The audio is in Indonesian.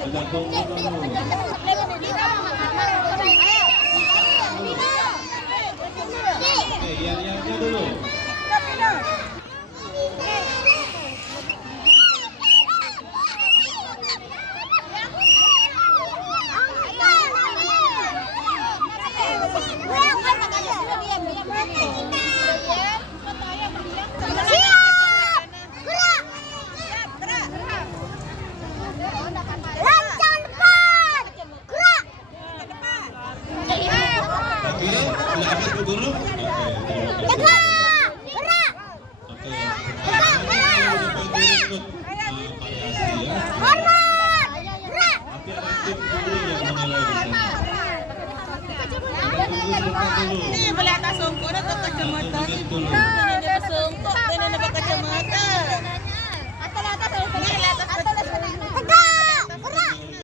Kita tunggu dulu. Oke, yang dulu. Oke, silakan dulu. Ini boleh atas songkok atau kacamata? Ini ada songkok dan ada kacamata.